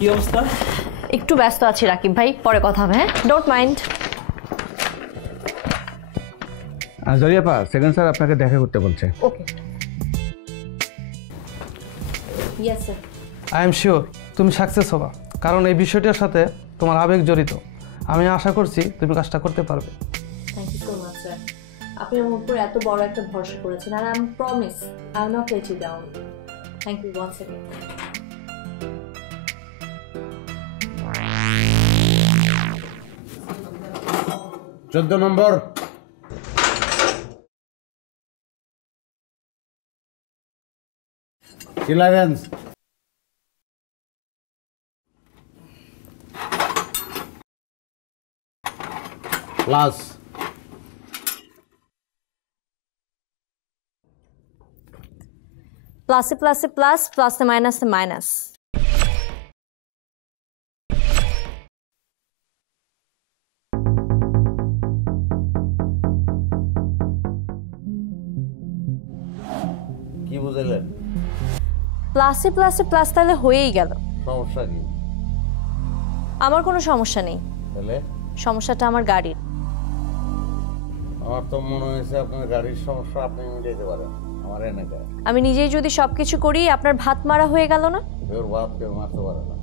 কি অবস্থা? একটু ব্যস্ত আছি রাকিব ভাই, পরে কথা হবে। হ্যাঁ, ডোন্ট মাইন্ড। জরিয়াপা, সেকেন্ড স্যার আপনাকে দেখা করতে বলছে। Okay. Yes sir. I am sure তুমি সাকসেস হবা, কারণ এই বিষয়টার সাথে তোমার আবেগ জড়িত। আমি আশা করছি তুমি কাজটা করতে পারবে। Thank you so much sir. আপনি আমার উপর এত বড় একটা ভরসা করেছেন, আর I promise I will not let you down. Thank you once again. চোদ্দ নম্বর, ক্লিয়ারেন্স। প্লাস প্লাসে প্লাসে প্লাস, প্লাসে মাইনাসে মাইনাস। কি বুঝলেন? প্লাসে প্লাসে প্লাস তাহলে হয়েই গেল। সমস্যা কি? আমার কোনো সমস্যা নেই। তাহলে সমস্যাটা আমার গাড়ির। আমার তো মনে হয়েছে আপনার গাড়ির সমস্যা আপনি মিটাইতে পারেন, আমার এনে দেয়। আমি নিজেই যদি সবকিছু করি, আপনার ভাত মারা হয়ে গেল না? ওর ভাত কেউ মারতে পারে না।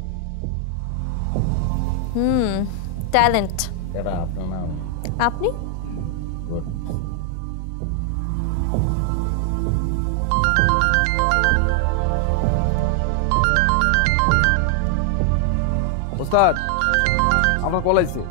ট্যালেন্ট। এটা আপনার নাম? আপনি? গুড। ওস্তাদ, আমরা কলাইছি।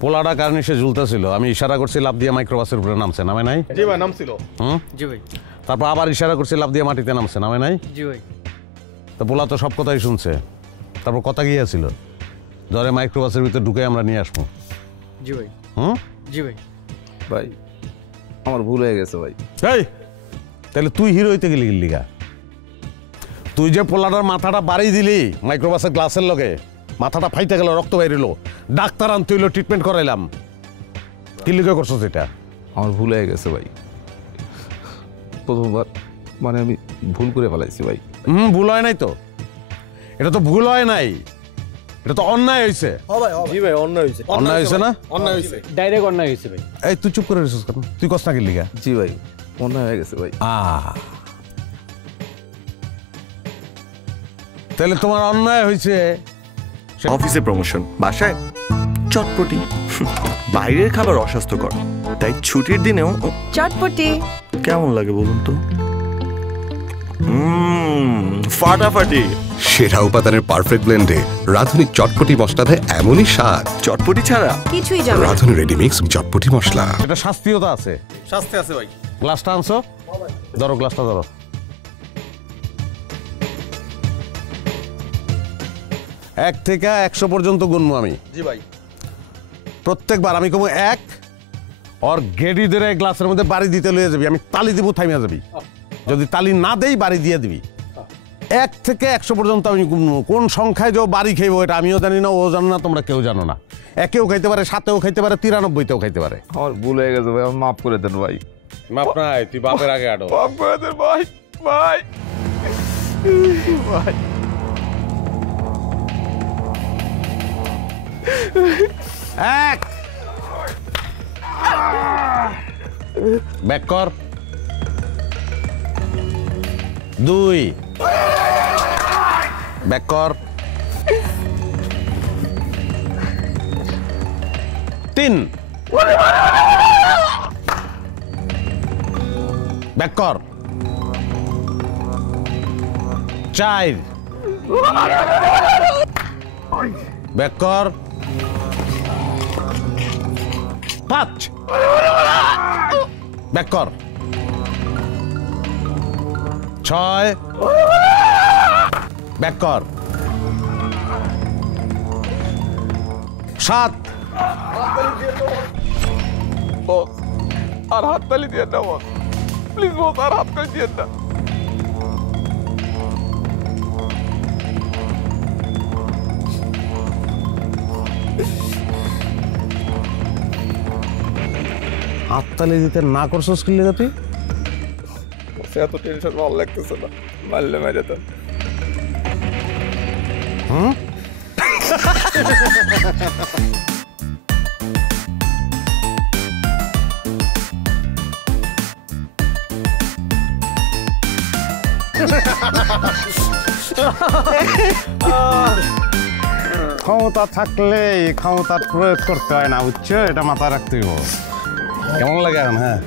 পোলাটা কার্নিশে ঝুলতেছিল, আমি ইশারা করছি লাফ দিয়ে মাইক্রোবাসের উপরে নামছে, নামে নাই? জি ভাই, নামছিল। জি ভাই। তারপর আবার ইশারা করছি লাফ দিয়ে মাটিতে নামছে, নামে নাই? জি ভাই। তো পোলা তো সব কথাই শুনছে, তারপর কথা গিয়েছিল ধরে মাইক্রোবাসের ভিতরে ঢুকে আমরা নিয়ে আসবো। জি ভাই। জি ভাই। ভাই আমার ভুল হয়ে গেছে ভাই। এই তাহলে তুই হিরো হইতে গেলি গিল্লিগা? তুই যে পোলাটার মাথাটা বাড়ি দিলি মাইক্রোবাসের গ্লাসের লগে, মাথাটা ফাইতে গেল, রক্ত বাইরিল, ডাক্তার আনতে হইলো, ট্রিটমেন্ট করাইলাম, কি লিখে করছো সেটা? আমার ভুল হয়ে গেছে ভাই, প্রথমবার মানে আমি ভুল করে ফেলাইছি ভাই। ভুল হয় নাই তো, এটা তো ভুল হয় নাই, এটা তো অন্যায় হয়েছে। জি ভাই, অন্যায় হয়েছে। অন্যায় হয়েছে না? অন্যায় হয়েছে, ডাইরেক্ট অন্যায় হয়েছে ভাই। এই তুই চুপ করে রেছিস কেন? তুই কস না কি লিখা? জি ভাই, অন্যায় হয়ে গেছে ভাই। তাহলে তোমার অন্যায় হয়েছে। অফিসে প্রমোশন, বাসায় চটপটি। বাইরের খাবার অস্বাস্থ্যকর, তাই ছুটির দিনেও চটপটি। কেমন লাগে বলুন তো? ফাটাফাটি। সেরা উপাদানের পারফেক্ট ব্লেন্ডে রাঁধুনি চটপটি মশলা দেয় এমনই স্বাদ। চটপটি ছাড়া কিছুই যাবে না। রাঁধুনি রেডিমিক্স চটপটি মশলা। এটা শাস্তিও তো আছে। শাস্তি আছে ভাই। গ্লাসটা আনছো? ধরো গ্লাসটা ধরো। 1 থেকে 100 পর্যন্ত গুনবো আমি। জি ভাই। প্রত্যেকবার আমি কমু 1, আর গেডি ধরে গ্লাসের মধ্যে বাড়ি দিতে লয়ে যাবি, আমি তালি দিব, থামিয়া যাবি। যদি তালি না দেই বাড়ি দিয়ে দিবি। 1 থেকে 100 পর্যন্ত আমি গুনবো। কোন সংখ্যায় যে বাড়ি খাইব এটা আমিও জানি না, ও জানো না, তোমরা কেউ জানো না। 1-এও খাইতে পারে, 7-এও খাইতে পারে, 93-তেও খাইতে পারে। আমার ভুল হয়ে গেছে ভাই, আমার মাফ করে দেন ভাই। মাপ নাই, তুই বাপের আগে আটো। মাফ করে দেন ভাই। ভাই ভাই 1 ব্যাক কর। 2 ব্যাক কর। 3 ব্যাক কর। 4 ব্যাক কর। 5 ব্যাক কর। 6 ব্যাক কর। 7 বস আর হাততালি দিয়ে না বস, প্লিজ বস আর হাততালি দিয়ে না। হাততালি দিতে না করছস কি লেগে তুই? এত টেনশন ভালো লাগতেছে না, মারলে মেরে দেন। হুম? ক্ষমতা থাকলে ক্ষমতার প্রয়োগ করতে হয় না, বুঝছো? এটা মাথায় রাখতে হবে। কেমন লাগে এখন? হ্যাঁ,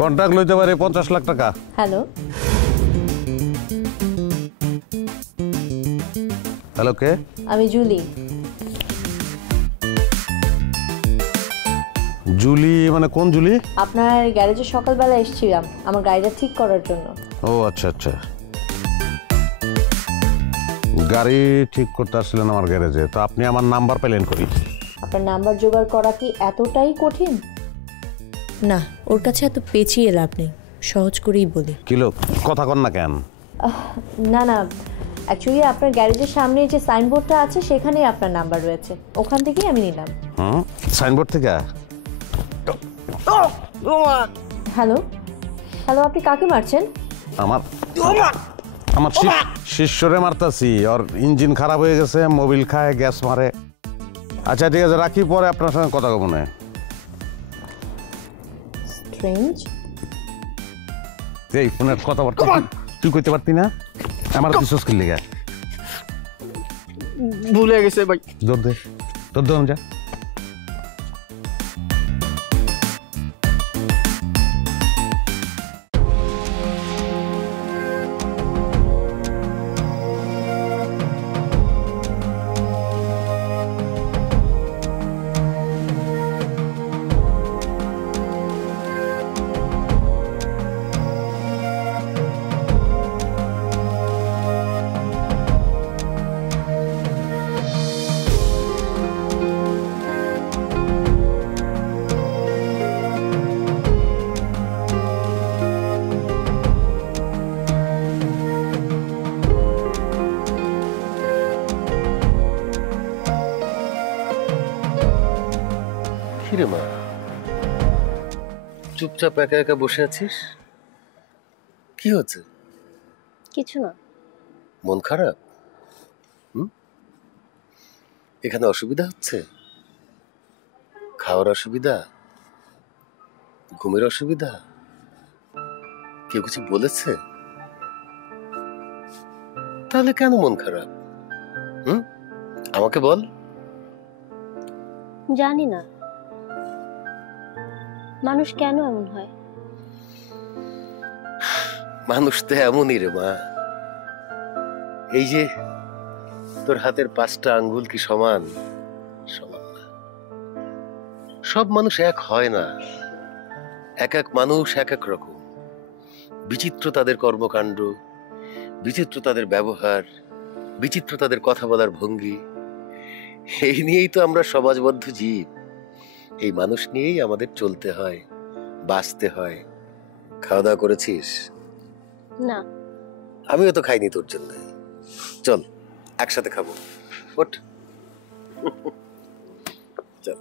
কন্ট্রাক্ট লইতে পারে 50 লাখ টাকা। হ্যালো, হ্যালো, কে? আমি জুলি। জুলি মানে কোন জুলি? আপনার গ্যারেজে সকালবেলা এসেছিলাম আমার গাড়িটা ঠিক করার জন্য। ও আচ্ছা আচ্ছা, গাড়ি ঠিক করতে আসলেন আমার গ্যারেজে, তো আপনি আমার নাম্বার পেলেন করি? আপনার নাম্বার জোগাড় করা কি এতটাই কঠিন? না, ওর কাছে এত পেঁচিয়ে লাভ নেই, সহজ করেই বলি। কিলো কথা কন না কেন? না না, অ্যাকচুয়ালি আপনার গ্যারেজের সামনে যে সাইনবোর্ডটা আছে সেখানেই আপনার নাম্বার রয়েছে, ওখান থেকেই আমি নিলাম। হুম, সাইনবোর্ড থেকে? হ্যালো হ্যালো, আপনি কাকে মারছেন? আমার শিষ্যরে মারতাছি, ওর ইঞ্জিন খারাপ হয়ে গেছে, মোবিল খায়, গ্যাস মারে। আচ্ছা ঠিক আছে, রাখি, পরে আপনার সঙ্গে কথা কব না। স্ট্রেঞ্জ। এই ফোনের কথাবার্তা তুই কইতে পারতি না? আমার কিছু স্কিল লেগে ভুলে গেছে ভাই। দৌড় দে, তোর দৌড় যা। কিরে মা, চুপচাপ একা একা বসে আছিস? কি হচ্ছে? কিছু না। মন খারাপ? এখানে অসুবিধা হচ্ছে? খাওয়ার অসুবিধা, ঘুমের অসুবিধা? কেউ কিছু বলেছে? তাহলে কেন মন খারাপ? আমাকে বল। জানি না, মানুষ কেন এমন হয়? মানুষ তো এমনই রে মা। এই যে তোর হাতের 5টা আঙ্গুল কি সমান? সমান না। সব মানুষ এক হয় না, এক এক মানুষ এক এক রকম। বিচিত্র তাদের কর্মকাণ্ড, বিচিত্র তাদের ব্যবহার, বিচিত্র তাদের কথা বলার ভঙ্গি। এই নিয়েই তো আমরা সমাজবদ্ধ জীব। এই মানুষ নিয়েই আমাদের চলতে হয়, বাঁচতে হয়। খাওয়া দাওয়া করেছিস? না। আমিও তো খাইনি তোর জন্য। চল একসাথে খাবো, ওঠ। চল।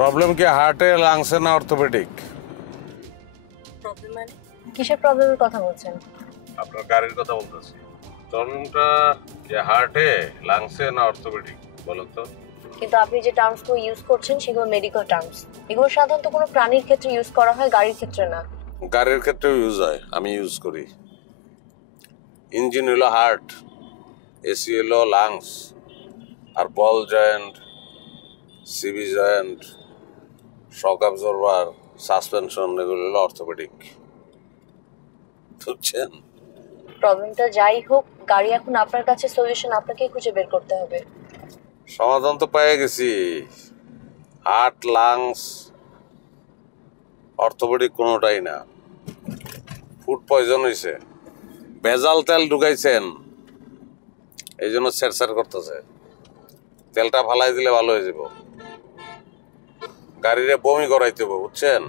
প্রবলেম কি হার্টে, লাংসে না অর্থোপেডিক? প্রবলেম মানে কিসের প্রবলেমের কথা বলছেন? আপনার গাড়ির কথা বলতেছি। প্রবলেমটা কি হার্টে, লাংসে না অর্থোপেডিক বলুন তো? কিন্তু আপনি যে টার্মসগুলো ইউজ করছেন সেগুলো মেডিকেল টার্মস। এগুলো সাধারণত কোনো প্রাণীর ক্ষেত্রে ইউজ করা হয়, গাড়ির ক্ষেত্রে না। গাড়ির ক্ষেত্রেও ইউজ হয়, আমি ইউজ করি। ইঞ্জিন হলো হার্ট, এসি হলো লাংস, আর বল জয়েন্ট, সিবি জয়েন্ট, শক অ্যাবজর্ভার, সাসপেনশন, এগুলো হলো অর্থোপেডিক। বুঝছেন? প্রবলেমটা যাই হোক, গাড়ি এখন আপনার কাছে, সলিউশন আপনাকেই খুঁজে বের করতে হবে। সমাধান তো পেয়ে গেছি। হার্ট, লাংস, অর্থোপেডিক কোনোটাই না। ফুড পয়জন হয়েছে, ভেজাল তেল ঢুকাইছেন, এই জন্য স্যার করতেছে। তেলটা ফালাই দিলে ভালো হয়ে যাব। গাড়িরে বমি করাইতে হবে, বুঝছেন?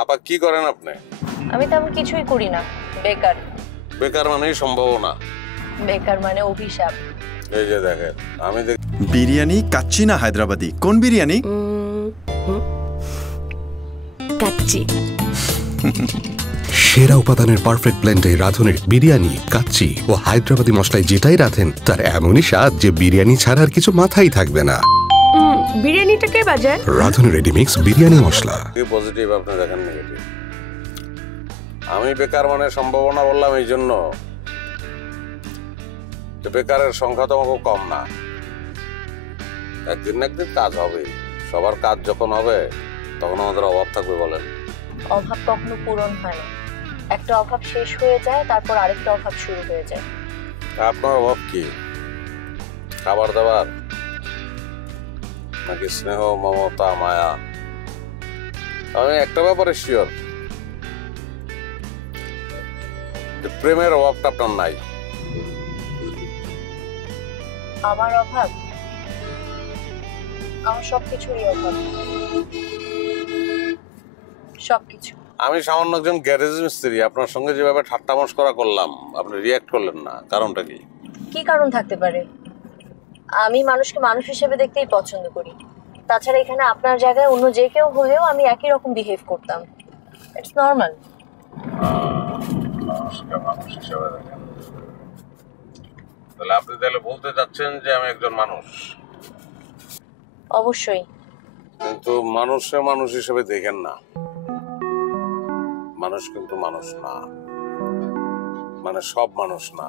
আপা কি করেন আপনি? আমি তেমন কিছুই করি না, বেকার। বেকার মানেই সম্ভাবনা, বেকার মানে অভিশাপ। এই যে দেখেন, আমি বিরিয়ানি কাচ্চি না হায়দ্রাবাদি, কোন বিরিয়ানি? কাচ্চি। সেরা উপাদানের পারফেক্ট ব্লেন্ডে রাঁধুনির বিরিয়ানি, কাচ্চি ও হায়দ্রাবাদি মশলায় যেটাই রাঁধেন তার এমনই স্বাদ যে বিরিয়ানি ছাড়া আর কিছু মাথায় থাকবে না। বিরিয়ানিটা কে বাজায়? রাঁধুনি রেডিমিক্স বিরিয়ানি মশলা। পজিটিভ, আপনি দেখেন নেগেটিভ। আমি বেকার মানে সম্ভাবনা বললাম এই জন্য যে বেকারের সংখ্যা তো আমাকে কম না। একদিন না একদিন কাজ হবে। সবার কাজ যখন হবে তখন আমাদের অভাব থাকবে। বলেন, অভাব কখনো পূরণ হয় না। একটা অভাব শেষ হয়ে যায়, তারপর আরেকটা অভাব শুরু হয়ে যায়। আপনার অভাব কি? খাবার দাবার নাকি স্নেহ মমতা মায়া? আমি একটা ব্যাপারে শিওর, প্রেমের অভাবটা আপনার নাই। আমার অভাব? আমার সবকিছুরই অভাব, সবকিছু। আমি সামান্য একজন গ্যারেজ মিস্ত্রি, আপনার সঙ্গে যেভাবে ঠাট্টা মশকরা করলাম আপনি রিয়াক্ট করলেন না, কারণটা কি? কি কারণ থাকতে পারে? আমি মানুষকে মানুষ হিসেবে দেখতেই পছন্দ করি। তাছাড়া এখানে আপনার জায়গায় অন্য যে কেউ হলেও আমি একই রকম বিহেভ করতাম। It's normal. মানুষকে মানুষ হিসেবে দেখেন, তাহলে আপনি তাহলে বলতে চাচ্ছেন যে আমি একজন মানুষ? অবশ্যই। কিন্তু মানুষে মানুষ হিসেবে দেখেন না। মানুষ কিন্তু মানুষ না, মানে সব মানুষ না,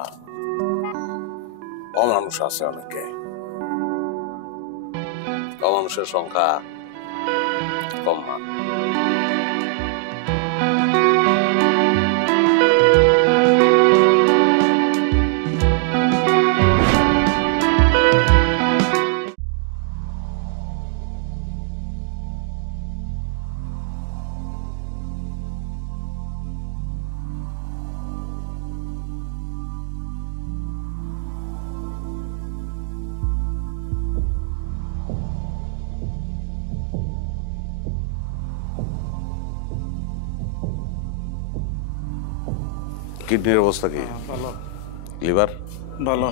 অমানুষ আছে অনেকে। অমানুষের সংখ্যা কম না। কিডনির অবস্থা কি? ভালো। লিভার ভালো।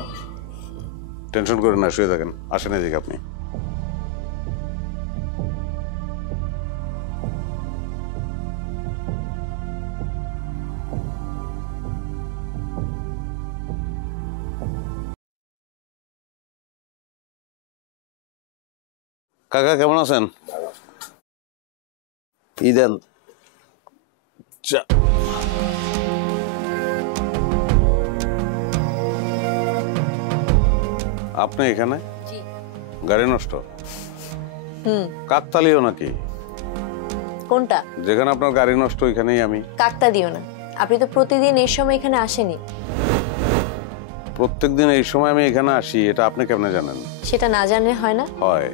টেনশন করেন না, শুয়ে থাকেন। আসেন এদিকে আপনি। কাকা কেমন আছেন? দেন আপনি এখানে? গাড়ি নষ্ট? কাকতালীয় নাকি? কোনটা? যেখানে আপনার গাড়ি নষ্ট ওইখানেই আমি। কাকতা দিও না, আপনি তো প্রতিদিন এই সময় এখানে আসেনি। প্রত্যেকদিন এই সময় আমি এখানে আসি, এটা আপনি কেমনে জানেন? সেটা না জানলে হয় না। হয়।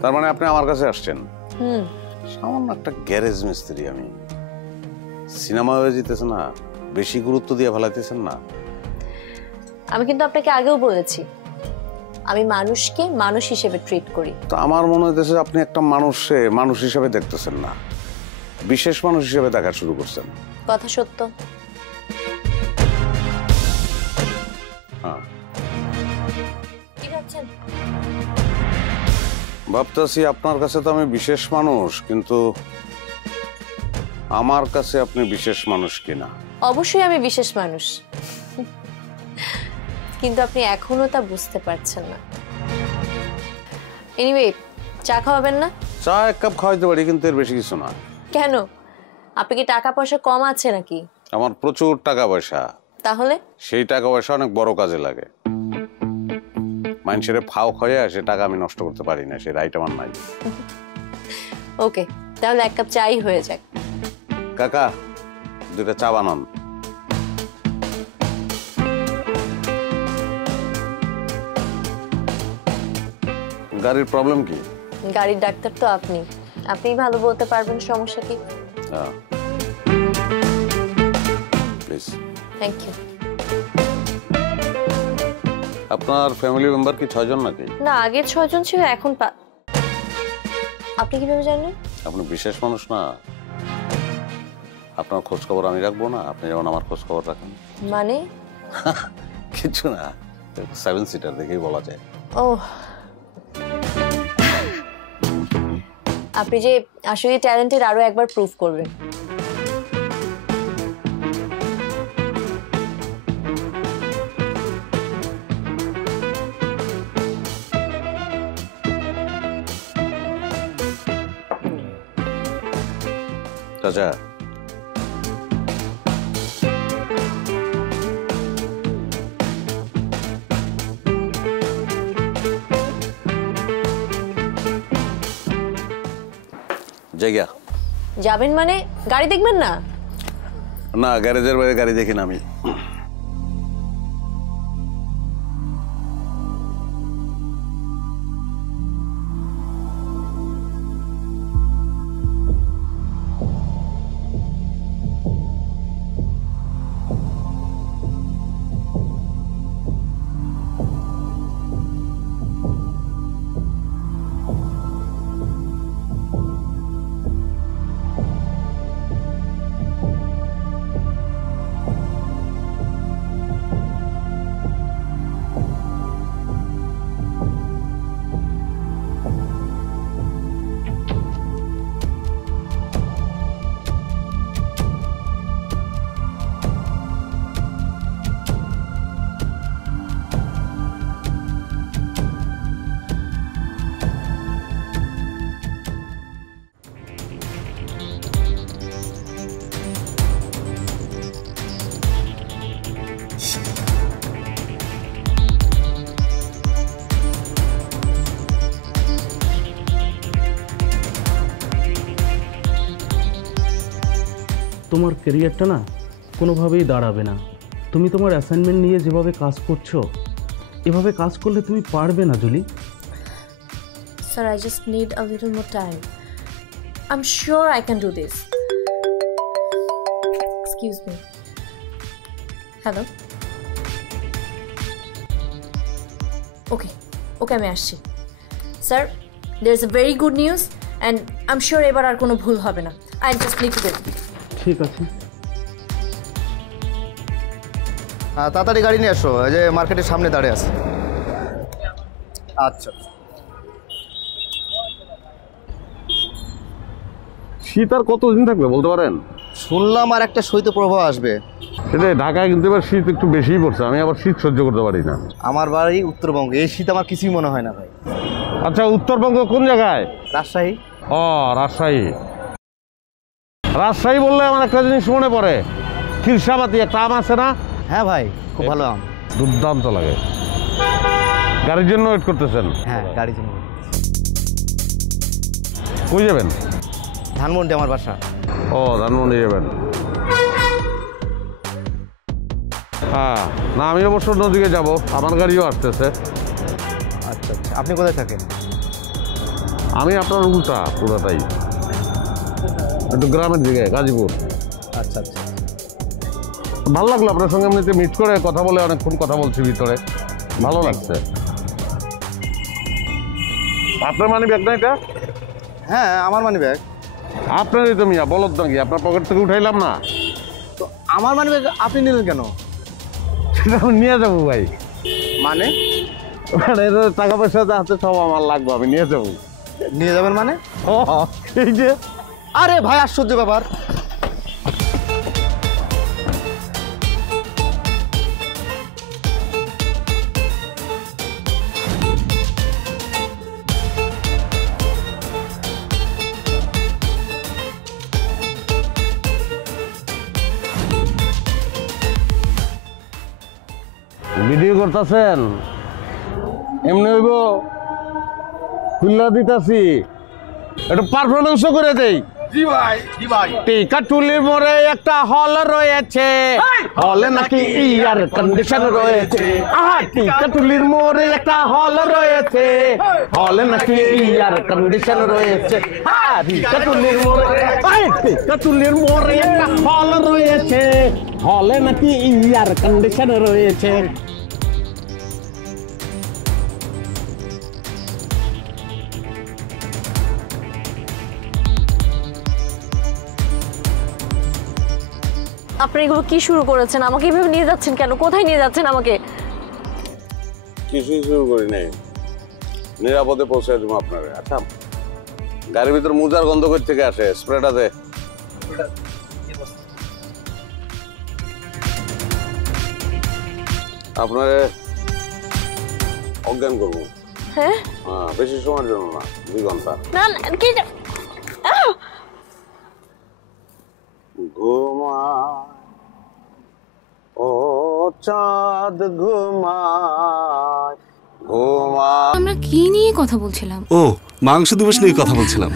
তার মানে আপনি আমার কাছে আসছেন? সামান্য একটা গ্যারেজ মিস্ত্রি আমি। সিনেমা হয়ে যেতেছে না, বেশি গুরুত্ব দিয়ে ফেলাইতেছেন না। আমি কিন্তু আপনাকে আগেও বলেছি আমি মানুষকে মানুষ হিসেবে ট্রিট করি। তো আমার মনে হইতেছে আপনি একটা মানুষে মানুষ হিসেবে দেখতেছেন না, বিশেষ মানুষ হিসেবে দেখা শুরু করছেন। কথা সত্য। হ্যাঁ, কি ভাবছেন? ভাবতেছি আপনার কাছে তো আমি বিশেষ মানুষ, কিন্তু আমার কাছে আপনি বিশেষ মানুষ কিনা। অবশ্যই আমি বিশেষ মানুষ, কিন্তু আপনি এখনো তা বুঝতে পারছেন না। এনিওয়ে, চা খাওয়াবেন না? চা এক কাপ খাওয়াইতে পারি, কিন্তু এর বেশি কিছু না। কেন? আপনি কি টাকা পয়সা কম আছে নাকি? আমার প্রচুর টাকা পয়সা। তাহলে? সেই টাকা পয়সা অনেক বড় কাজে লাগে। মানুষের ফাও খয়ে সে টাকা আমি নষ্ট করতে পারি না, সে রাইট আমার নাই। ওকে, তাহলে এক কাপ চাই হয়ে যাক। কাকা, দুটা চা বানান। গাড়ির প্রবলেম কি? গাড়ির ডাক্তার তো আপনি, আপনিই ভালো বলতে পারবেন সমস্যা কি। প্লিজ। Thank you. আপনার ফ্যামিলি মেম্বার কি 6 জন নাকি? না, আগে 6 জন ছিল, এখন আপনি কিভাবে জানেন? আপনি বিশেষ মানুষ না, আপনার খোঁজ খবর আমি রাখবো না? আপনি যেমন আমার খোঁজ খবর রাখেন। মানে? কিছু না, 7 সিটার দেখেই বলা যায়। ও, আপনি যে আসলে ট্যালেন্টেড আরো একবার প্রুফ করবেন। চাচা, জায়গা যাবেন মানে গাড়ি দেখবেন না? না, গ্যারেজের বাইরে গাড়ি দেখি না আমি। তোমার ক্যারিয়ারটা না কোনোভাবেই দাঁড়াবে না। তুমি তোমার অ্যাসাইনমেন্ট নিয়ে যেভাবে কাজ করছো, এভাবে কাজ করলে তুমি পারবে না Julie. Sir, I just need a little more time. I'm sure I can do this. Excuse me. Hello? Okay, আমি আসছি। Sir, there's a very good news and I'm sure এবার আর কোনো ভুল হবে না। I just need to go. ঠিক আছে। তাড়াতাড়ি গাড়ি নিয়ে আসো, এই যে মার্কেটের সামনে দাঁড়িয়ে আছে। আচ্ছা। শীত আর কতদিন থাকবে বলতে পারেন? শুনলাম আর একটা শৈত্যপ্রবাহ আসবে। সেটাই, ঢাকায় কিন্তু এবার শীত একটু বেশিই পড়ছে। আমি আবার শীত সহ্য করতে পারি না। আমার বাড়ি উত্তরবঙ্গে, এই শীত আমার কিছুই মনে হয় না ভাই। আচ্ছা, উত্তরবঙ্গ কোন জায়গায়? রাজশাহী। ও, রাজশাহী। রাজশাহী বললে আমার একটা জিনিস মনে পড়ে, খিরসাবাতি একটা আম আছে না? হ্যাঁ ভাই, খুব ভালো আম, দুর্দান্ত লাগে। গাড়ির জন্য ওয়েট করতেছেন? হ্যাঁ, গাড়ির জন্য। কই যাবেন? ধানমন্ডি আমার বাসা। ও, ধানমন্ডি যাবেন। হ্যাঁ, না আমি অবশ্য অন্যদিকে যাবো, আমার গাড়িও আসতেছে। আচ্ছা আচ্ছা, আপনি কোথায় থাকেন? আমি আপনার উল্টা পুরোটাই, একটু গ্রামের দিকে, গাজীপুর। আচ্ছা আচ্ছা, ভালো লাগলো আপনার সঙ্গে এমনিতে মিট করে কথা বলে, অনেকক্ষণ কথা বলছি ভিতরে, ভালো লাগছে। আপনার মানি ব্যাগ না এটা? হ্যাঁ, আমার মানি ব্যাগ। আপনারই তো মিয়া, বলদ নাকি? আপনার পকেট থেকে উঠাইলাম না তো আমার মানি ব্যাগ আপনি নিলেন কেন? সেটা আমি নিয়ে যাবো ভাই। মানে টাকা পয়সা হাতে সব আমার লাগবে, আমি নিয়ে যাবো। নিয়ে যাবেন মানে? এই যে, আরে ভাই আশ্চর্য ব্যাপার। ভিডিও করতেছেন? এমনি হইব, খুল্লা দিতাছি, একটু পারফরমেন্সও করে দেই। জি ভাই, জি ভাই। টিকাটুলির মোড়ে একটা হল রয়েছে, হলে নাকি এয়ার কন্ডিশন রয়েছে। আহা, টিকাটুলির মোড়ে একটা হল রয়েছে, হলে নাকি এয়ার কন্ডিশন রয়েছে। টিকাটুলির মোড়ে, টিকাটুলির মোড়ে একটা হল রয়েছে, হলে নাকি এয়ার কন্ডিশন রয়েছে। আপনি এগুলো কি শুরু করেছেন? আমাকে এইভাবে নিয়ে যাচ্ছেন কেন? কোথায় নিয়ে যাচ্ছেন আমাকে? কিছুই শুরু করি নাই, নিরাপদে পৌঁছে দেবো আপনারে। আচ্ছা, গাড়ির ভিতর মুজার গন্ধ কই থেকে আসে? স্প্রেটা দে। আপনারে অজ্ঞান করবো। হ্যাঁ, বেশি সময়ের জন্য না, 2 ঘন্টা। না কি ঘুমায় ও চাঁদ ঘুমায়, ঘুমায়। আমরা কি নিয়ে কথা বলছিলাম? ও, মাংস দিবস নিয়ে কথা বলছিলাম।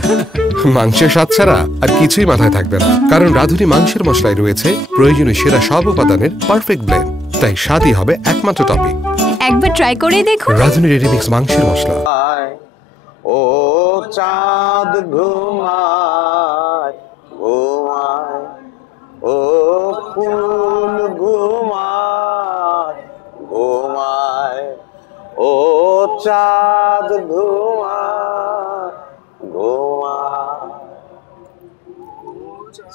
মাংসের স্বাদ ছাড়া আর কিছুই মাথায় থাকবে না, কারণ রাঁধুনি মাংসের মশলায় রয়েছে প্রয়োজনীয় সেরা সব উপাদানের পারফেক্ট ব্লেন্ড। তাই স্বাদই হবে একমাত্র টপিক। একবার ট্রাই করেই দেখো। রাঁধুনি রেডিমিক্স মাংসের মশলা। ও চাঁদ ঘুমায়, ঘুমায়, ও ফুল ঘুমায়, ঘুমায়, ও চাঁদ ঘুমায়, ঘুমায়,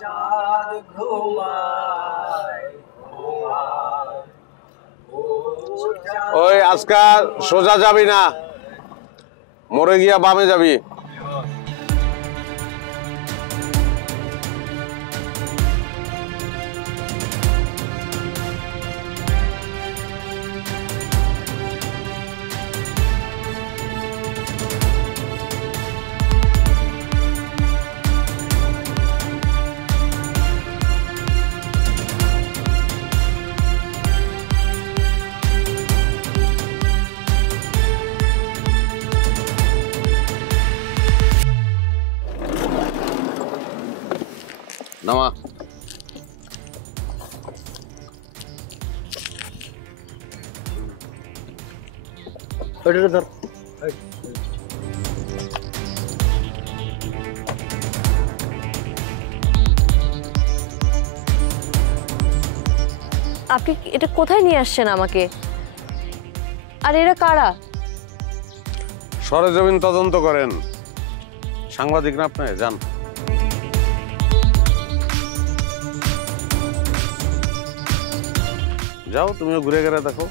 চাঁদ ঘুমায়, ঘুমায়। ওই আজকাল সোজা যাবি না, মরে গিয়া বামে যাবি। নামা। ওইটা ধর। আপনি এটা কোথায় নিয়ে আসছেন আমাকে? আর এরা কারা? সরেজমিন তদন্ত করেন, সাংবাদিক না আপনি, যান। যাও, তুমিও ঘুরে ঘুরে দেখো।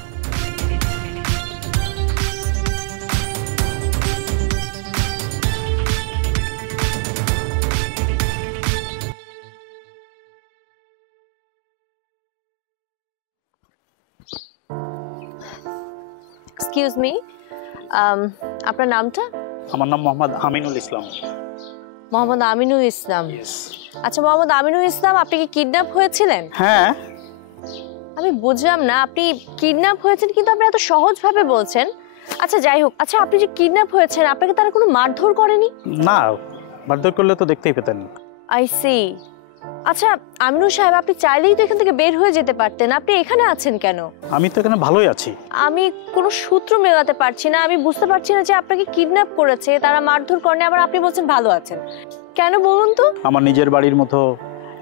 এক্সকিউজ মি, আপনার নামটা? আমার নাম মোহাম্মদ আমিনুল ইসলাম। মোহাম্মদ আমিনুল ইসলাম। আচ্ছা মোহাম্মদ আমিনুল ইসলাম, আপনি কি কিডন্যাপ হয়েছিলেন? হ্যাঁ। আমি বুঝলাম না, আপনি কিডন্যাপ হয়েছেন কিন্তু আপনি এত সহজভাবে বলছেন। আচ্ছা যাই হোক, আচ্ছা আপনি যে কিডন্যাপ হয়েছেন আপনাকে তারা কোনো মারধর করেনি? না, মারধর করলে তো দেখতেই পেতেন। I see. আচ্ছা আমিনুল সাহেব, আপনি চাইলেই তো এখান থেকে বের হয়ে যেতে পারতেন, আপনি এখানে আছেন কেন? আমি তো এখানে ভালোই আছি। আমি কোনো সূত্র মেলাতে পারছি না, আমি বুঝতে পারছি না যে আপনাকে কিডন্যাপ করেছে, তারা মারধর করেনি, আবার আপনি বলছেন ভালো আছেন কেন বলুন তো? আমার নিজের বাড়ির মতো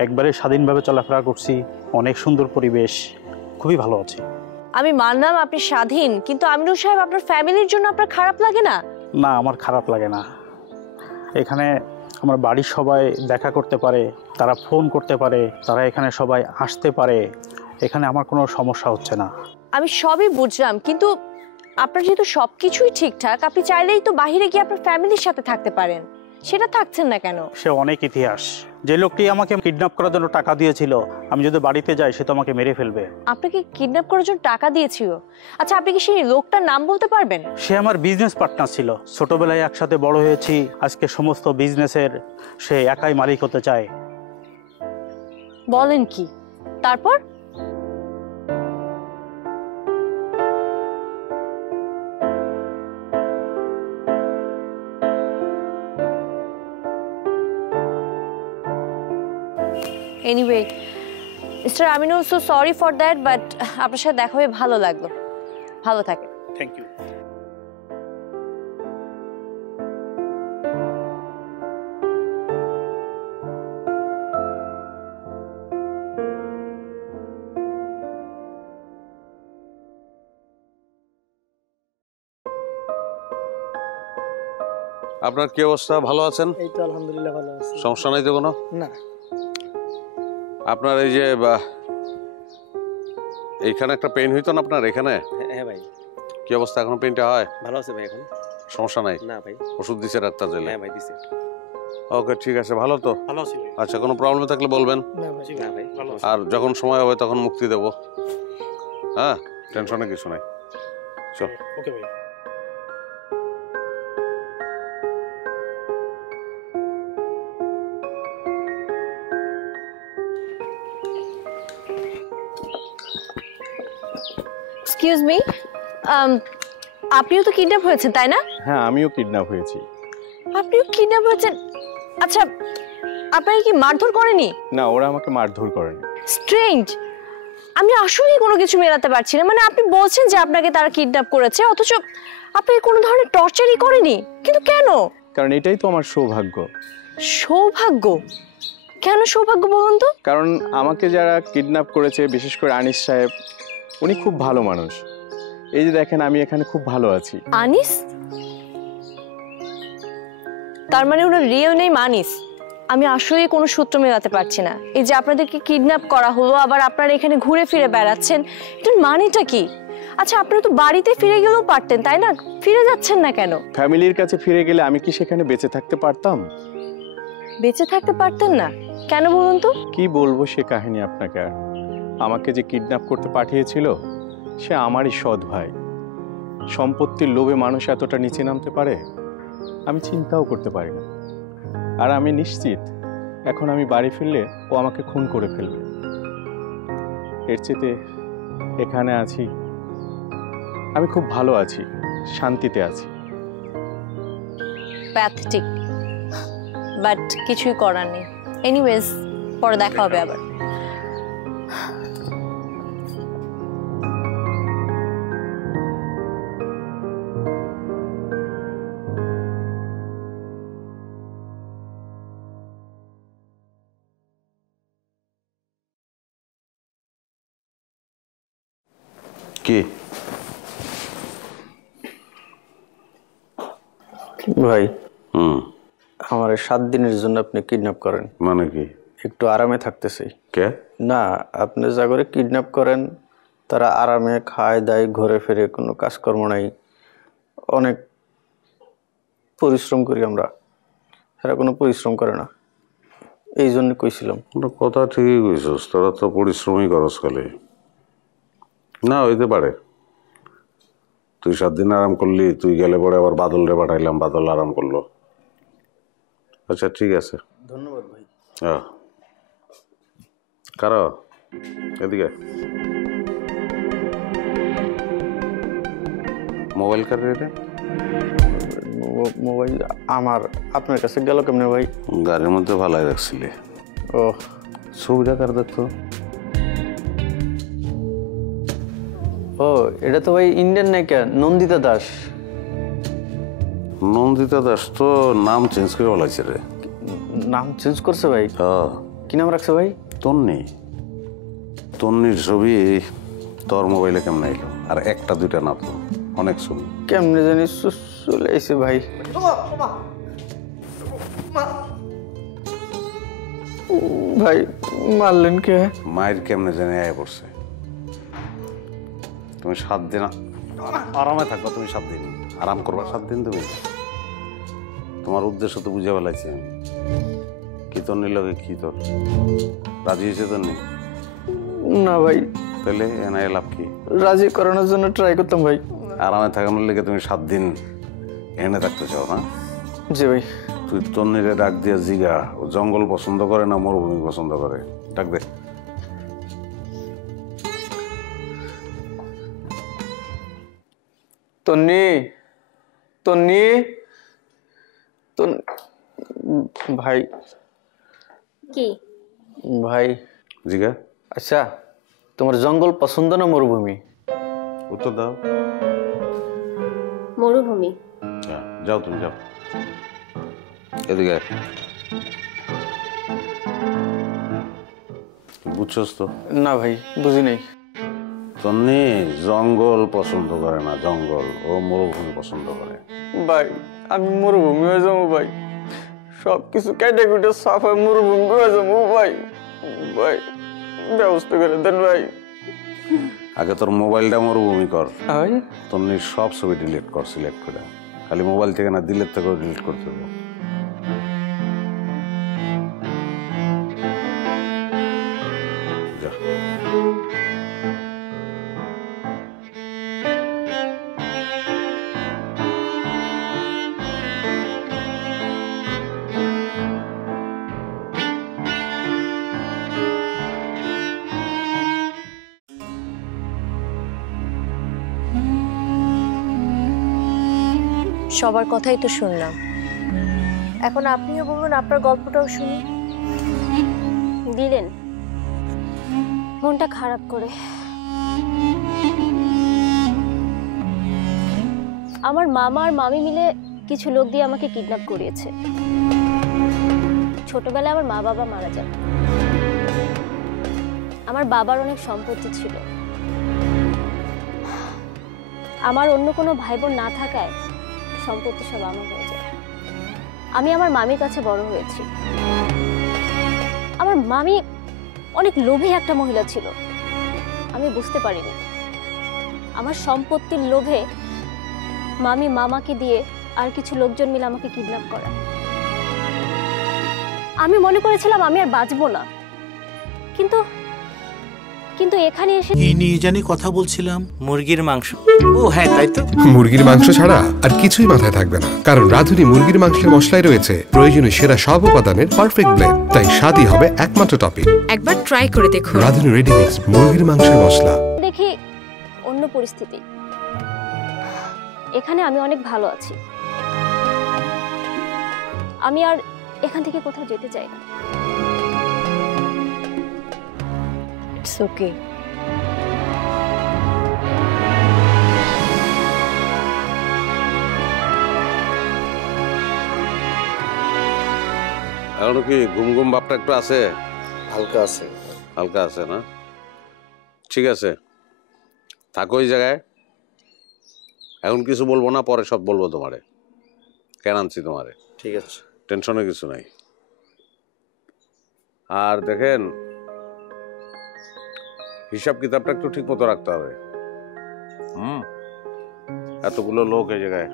একবারে স্বাধীনভাবে চলাফেরা করছি, অনেক সুন্দর পরিবেশ, খুবই ভালো আছি। আমি মানলাম আপনি স্বাধীন, কিন্তু আমিনুল সাহেব আপনার ফ্যামিলির জন্য আপনার খারাপ লাগে না? না, আমার খারাপ লাগে না। এখানে আমার বাড়ির সবাই দেখা করতে পারে, তারা ফোন করতে পারে, তারা এখানে সবাই আসতে পারে, এখানে আমার কোনো সমস্যা হচ্ছে না। আমি সবই বুঝলাম, কিন্তু আপনার যেহেতু সবকিছুই ঠিকঠাক, আপনি চাইলেই তো বাইরে গিয়ে আপনার ফ্যামিলির সাথে থাকতে পারেন, সেটা থাকছেন না কেন? সে অনেক ইতিহাস। যে লোকটি আমাকে কিডন্যাপ করার জন্য টাকা দিয়েছিল, আমি যদি বাড়িতে যাই সে তো আমাকে মেরে ফেলবে। আপনাকে কিডন্যাপ করার জন্য টাকা দিয়েছিল? আচ্ছা আপনি কি সেই লোকটার নাম বলতে পারবেন? সে আমার বিজনেস পার্টনার ছিল, ছোটবেলায় একসাথে বড় হয়েছি, আজকে সমস্ত বিজনেসের সে একাই মালিক হতে চায়। বলেন কি? তারপর? Anyway mister Aminul, so sorry for that, but আপনার সাথে দেখা হয়ে ভালো লাগলো। ভালো থাকে। থ্যাংক ইউ। আপনার কি অবস্থা, ভালো আছেন? এই তো আলহামদুলিল্লাহ ভালো আছি। সমস্যা নাই তো কোনো? না। আপনার এই যে এইখানে একটা পেইন হইতো না আপনার এখানে? হ্যাঁ ভাই। কি অবস্থা, এখনো পেইনটা হয়? ভালো আছে ভাই এখন। সমস্যা নাই? না ভাই। ওষুধ দিছে ডাক্তার দিলে? হ্যাঁ ভাই দিছে। ওকে ঠিক আছে, ভালো তো? ভালো আছি ভাই। আচ্ছা, কোনো প্রবলেম থাকলে বলবেন। না ভাই। না ভাই ভালো আছি। আর যখন সময় হবে তখন মুক্তি দেব। হ্যাঁ, টেনশনে কিছু নাই। চল। ওকে ভাই। এক্সকিউজ মি, আপনিও তো কিডন্যাপ হয়েছেন তাই না? হ্যাঁ, আমিও কিডন্যাপ হয়েছি। আপনিও কিডন্যাপ হয়েছেন? আচ্ছা আপনাকে কি মারধর করেনি? না, ওরা আমাকে মারধর করেনি। স্ট্রেঞ্জ, আমি আসলেই কোনো কিছু মেলাতে পারছি না। মানে আপনি বলছেন যে আপনাকে তারা কিডন্যাপ করেছে, অথচ আপনাকে কোনো ধরনের টর্চারই করেনি, কিন্তু কেন? কারণ এটাই তো আমার সৌভাগ্য। সৌভাগ্য? কেন সৌভাগ্য বলুন তো? কারণ আমাকে যারা কিডন্যাপ করেছে, বিশেষ করে আনিস সাহেব, উনি খুব ভালো মানুষ। এই যে দেখেন, আমি এখানে খুব ভালো আছি। আনিস? তার মানে ওনার রিয়েল নেম আনিস? আমি আসলেই কোনো সূত্র মেলাতে পারছি না। এই যে আপনাদেরকে কিডন্যাপ করা হলো, আবার আপনারা এখানে ঘুরে ফিরে বেড়াচ্ছেন, এটার মানেটা কি? আচ্ছা আপনারা তো বাড়িতে ফিরে গেলেও পারতেন তাই না, ফিরে যাচ্ছেন না কেন? ফ্যামিলির কাছে ফিরে গেলে আমি কি সেখানে বেঁচে থাকতে পারতাম? বেঁচে থাকতে পারতেন না কেন বলুন তো? কি বলবো সে কাহিনী আপনাকে। আর আমাকে যে কিডন্যাপ করতে পাঠিয়েছিল সে আমারই সৎ ভাই। সম্পত্তির লোভে মানুষ এতটা নিচে নামতে পারে আমি চিন্তাও করতে পারি না। আর আমি নিশ্চিত এখন আমি বাড়ি ফিরলে ও আমাকে খুন করে ফেলবে। এর চেয়ে এখানে আছি, আমি খুব ভালো আছি, শান্তিতে আছি। প্যাথেটিক, বাট কিছুই করার নেই। এনিওয়েজ, পরে দেখা হবে আবার। কি ভাই আমার 7 দিনের জন্য আপনি কিডন্যাপ করেন। মানে কি? একটু আরামে থাকতেছি। কে? না, আপনি যা করে কিডন্যাপ করেন তারা আরামে খায় দায় ঘুরে ফিরে, কোনো কাজকর্ম নাই, অনেক পরিশ্রম করি আমরা, তারা কোনো পরিশ্রম করে না, এই জন্য কইছিলাম। কথা ঠিকই কইছস, তোরা তো পরিশ্রমই করস খালি। না হইতে পারে, তুই 7 দিন আরাম করলি, তুই গেলে পরে আবার বাদল রে পাঠাইলাম, বাদল আরাম করলো। আচ্ছা ঠিক আছে, ধন্যবাদ ভাই। হ্যাঁ কারো এদিকে মোবাইল কার রে? মোবাইল আমার, আপনার কাছে গেল কেমনে ভাই? গাড়ির মধ্যে ভালাই রাখছিলি। ও ছবিটা কার দেখতো? ও এটা তো ভাই ইন্ডিয়ান নায়িকা নন্দিতা দাস। নন্দিতা দাস তো নাম চেঞ্জ করে বলাইছে রে। নাম চেঞ্জ করছে ভাই? হ্যাঁ। কি নাম রাখছে ভাই? তন্নি। তন্নির ছবি তোর মোবাইলে কেমনে এলো? আর একটা দুইটা না তো, অনেক ছবি। কেমনে জানি চলে আইছে ভাই। ভাই মারলেন কে? মায়ের কেমনে জানি আয় পড়ছে। তুমি 7 দিন আরামে থাকবা, তুমি 7 দিন আরাম করবা, 7 দিন তুমি। তোমার উদ্দেশ্য তো বুঝে ফেলাইছি আমি। কি তোর নিল কি তোর রাজি হয়েছে তোর নেই? না ভাই। তাহলে এনআই লাভ কি? রাজি করানোর জন্য ট্রাই করতাম ভাই। আরামে থাকানোর লেগে তুমি 7 দিন এনে থাকতে চাও না? জি ভাই। তুই তন্নিরে ডাক দিয়া জিগা, ও জঙ্গল পছন্দ করে না মরুভূমি পছন্দ করে? ডাক দে। তন্নি, তন্নি, ভাই। কি ভাই? জিগা। আচ্ছা, তোমার জঙ্গল পছন্দ না মরুভূমি? উত্তর দাও। মরুভূমি। যাও তুমি যাও, এদিকে বুঝছস তো? না ভাই বুঝি নাই। তন্নি জঙ্গল পছন্দ করে না, জঙ্গল, ও মরুভূমি পছন্দ করে। ভাই আমি মরুভূমি হয়ে যাবো ভাই, সব কিছু কেটে কুটে সাফাই মরুভূমি হয়ে যাবো ভাই। ভাই ব্যবস্থা করে দেন ভাই। আগে তোর মোবাইলটা মরুভূমি কর। ভাই তন্নির সব ছবি ডিলিট কর, সিলেক্ট করে। খালি মোবাইল থেকে না, দিলের থেকেও ডিলিট করতে হবে। সবার কথাই তো শুনলাম, এখন আপনিও বলুন, আপনার গল্পটাও শুনি। দিলেন মনটা খারাপ করে। আমার মামা আর মামি মিলে কিছু লোক দিয়ে আমাকে কিডন্যাপ করিয়েছে। ছোটবেলায় আমার মা বাবা মারা যান। আমার বাবার অনেক সম্পত্তি ছিল। আমার অন্য কোনো ভাই বোন না থাকায় সম্পত্তি সব আমার হয়ে যায়। আমি আমার মামির কাছে বড় হয়েছি। আমার মামি অনেক লোভী একটা মহিলা ছিল। আমি বুঝতে পারিনি আমার সম্পত্তির লোভে মামি মামাকে দিয়ে আর কিছু লোকজন মিলে আমাকে কিডন্যাপ করা। আমি মনে করেছিলাম আমি আর বাঁচবো না, কিন্তু কিন্তু এখানে এসে কি নিয়ে জানি কথা বলছিলাম, মুরগির মাংস। ও হ্যাঁ তাই তো। মুরগির মাংস ছাড়া আর কিছুই মাথায় থাকবে না, কারণ রাঁধুনি মুরগির মাংসের মশলায় রয়েছে প্রয়োজনীয় সেরা সব উপাদানের পারফেক্ট ব্লেন্ড। তাই স্বাদই হবে একমাত্র টপিক। একবার ট্রাই করে দেখুন রাঁধুনি রেডি মিক্স মুরগির মাংসের মশলা। দেখি অন্য পরিস্থিতি। এখানে আমি অনেক ভালো আছি। আমি আর এখান থেকে কোথাও যেতে চাই না। It's okay. এখন কি ঘুম ঘুম ভাবটা একটু আছে? হালকা আছে। হালকা আছে না? ঠিক আছে, থাকো ওই জায়গায়, এখন কিছু বলবো না, পরে সব বলবো তোমারে কেন আনছি তোমারে। ঠিক আছে, টেনশনের কিছু নাই। আর দেখেন হিসাব কিতাবটা একটু ঠিক মতো রাখতে হবে। এতগুলো লোক এই জায়গায়,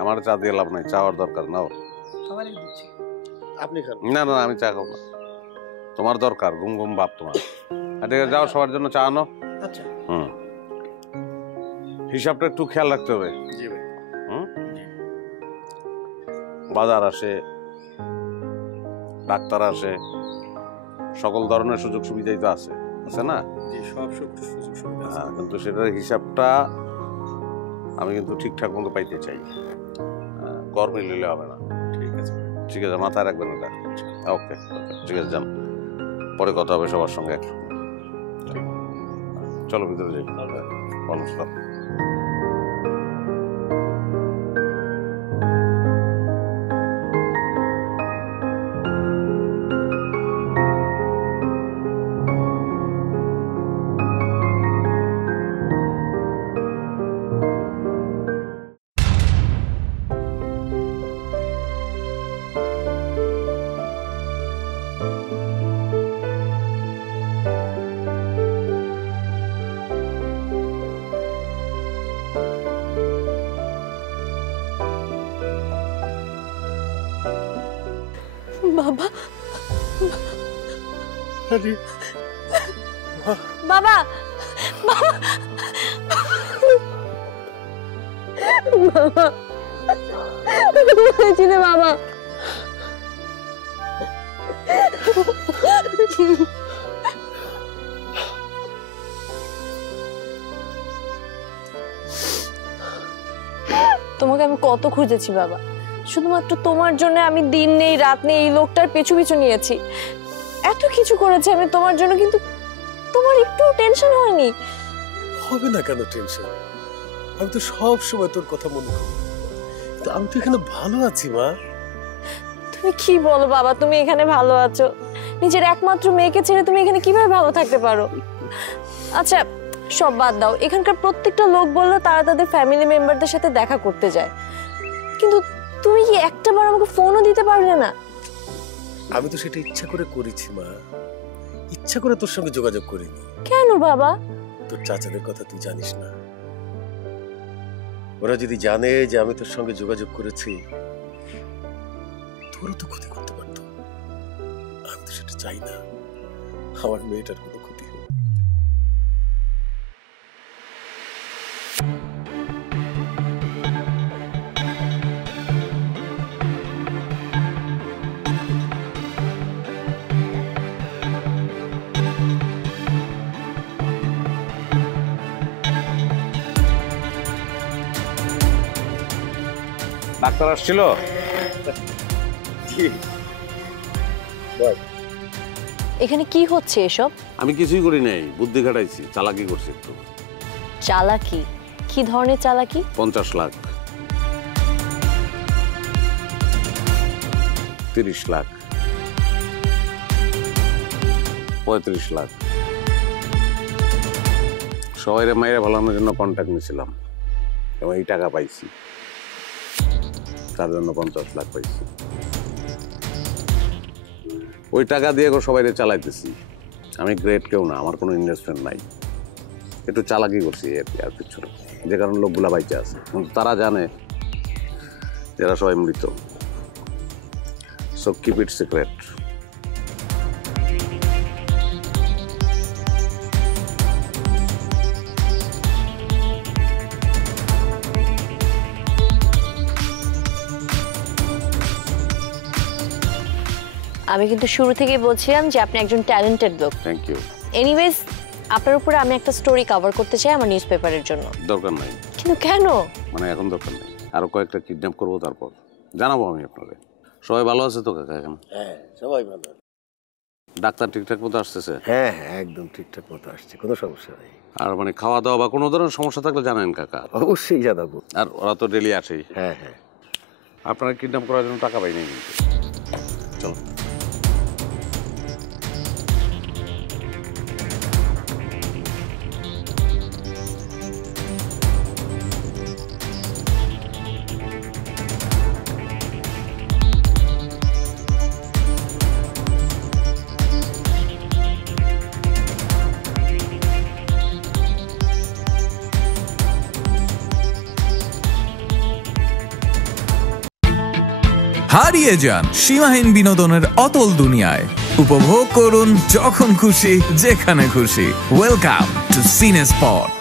আমার চা দিয়ে লাভ নাই, চাওয়ার দরকার নাও। আপনি খান। না না আমি চা খাবো না, তোমার দরকার, ঘুম ঘুম ভাব তোমার। আর ঠিক আছে, যাও সবার জন্য চা আনো। আচ্ছা। হিসাবটা একটু খেয়াল রাখতে হবে। জি ভাই। বাজার আসে, ডাক্তার আসে, সকল ধরনের সুযোগ সুবিধাই তো আছে, আছে না? জি, সব সুযোগ সুবিধা আছে। কিন্তু সেটার হিসাবটা আমি কিন্তু ঠিকঠাক মতো পাইতে চাই, গড় মিলিলে হবে না। ঠিক আছে, ঠিক আছে, মাথায় রাখবেন এটা। ওকে, ঠিক আছে, যান, পরে কথা হবে সবার সঙ্গে। চলো ভিতরে যাই। ভালো সব। বাবা, আরে বাবা, বাবা, বাবা, হয়েছিল বাবা। তোমাকে আমি কত খুঁজেছি বাবা, শুধুমাত্র তোমার জন্য আমি দিন নেই রাত নেই এই লোকটার পিছু পিছু নিয়েছি, এত কিছু করেছি আমি তোমার জন্য, কিন্তু তোমার একটু টেনশন হয়নি? হবে না কেন টেনশন? আমি তো সব সময় তোর কথা মনে করি, তো আমি তো এখানে ভালো আছি মা। তুমি কি বলো বাবা, তুমি এখানে ভালো আছো? নিজের একমাত্র মেয়েকে ছেড়ে তুমি এখানে কিভাবে ভালো থাকতে পারো? আচ্ছা সব বাদ দাও, এখানকার প্রত্যেকটা লোক বললো তারা তাদের ফ্যামিলি মেম্বারদের সাথে দেখা করতে যায়, কিন্তু তুমি কি একটাবার আমাকে ফোনও দিতে পারলে না? আমি তো সেটা ইচ্ছা করে করেছি মা, ইচ্ছা করে তোর সঙ্গে যোগাযোগ করিনি। কেন বাবা? তোর চাচাদের কথা তুই জানিস না, ওরা যদি জানে যে আমি তোর সঙ্গে যোগাযোগ করেছি, তোরও তো ক্ষতি করতে পারতো। আমি তো সেটা চাই না, আমার মেয়েটার কোনো ক্ষতি হোক। ডাক্তার আসছিল? এখানে কি হচ্ছে এসব? আমি কিছুই করি নাই, বুদ্ধি খাটাইছি, চালাকি করছি একটু। চালাকি? কি ধরনের চালাকি? 50 লাখ, 30 লাখ, 35 লাখ, সবাইরে মাইরে ভালানোর জন্য কন্ট্যাক্ট নিয়েছিলাম এবং এই টাকা পাইছি, তার জন্য 50 লাখ পাইছি। ওই টাকা দিয়ে সবাইরে চালাইতেছি। আমি গ্রেট কেউ না, আমার কোনো ইনভেস্টমেন্ট নাই, একটু চালাকি করছি আর কিছু না, যে কারণে লোকগুলা বাইচে আছে, কিন্তু তারা জানে এরা সবাই মৃত। So keep it secret. আমি কিন্তু শুরু থেকেই বলছিলাম যে আপনি একজন ট্যালেন্টেড লোক। Thank you. এনিওয়েজ আপনার উপরে আমি একটা স্টোরি কভার করতে চাই আমার নিউজ পেপারের জন্য। দরকার নাই। কিন্তু কেন? মানে এখন দরকার নেই, আরো কয়েকটা কিডন্যাপ করবো, তারপর জানাবো আমি আপনাদের। সবাই ভালো আছে তো কাকা? এখন হ্যাঁ সবাই ভালো। ডাক্তার ঠিকঠাক মতো আসতেছে? হ্যাঁ হ্যাঁ একদম ঠিকঠাক মতো আসছে, কোনো সমস্যা নেই। আর মানে খাওয়া দাওয়া বা কোনো ধরনের সমস্যা থাকলে জানেন কাকা? অবশ্যই জানাবো। আর ওরা তো ডেলি আসেই। হ্যাঁ হ্যাঁ। আপনারা কিডন্যাপ করার জন্য টাকা পাই নাই কিন্তু। চলো। হারিয়ে যান সীমাহীন বিনোদনের অতল দুনিয়ায়। উপভোগ করুন যখন খুশি যেখানে খুশি। ওয়েলকাম টু সিনে স্পট।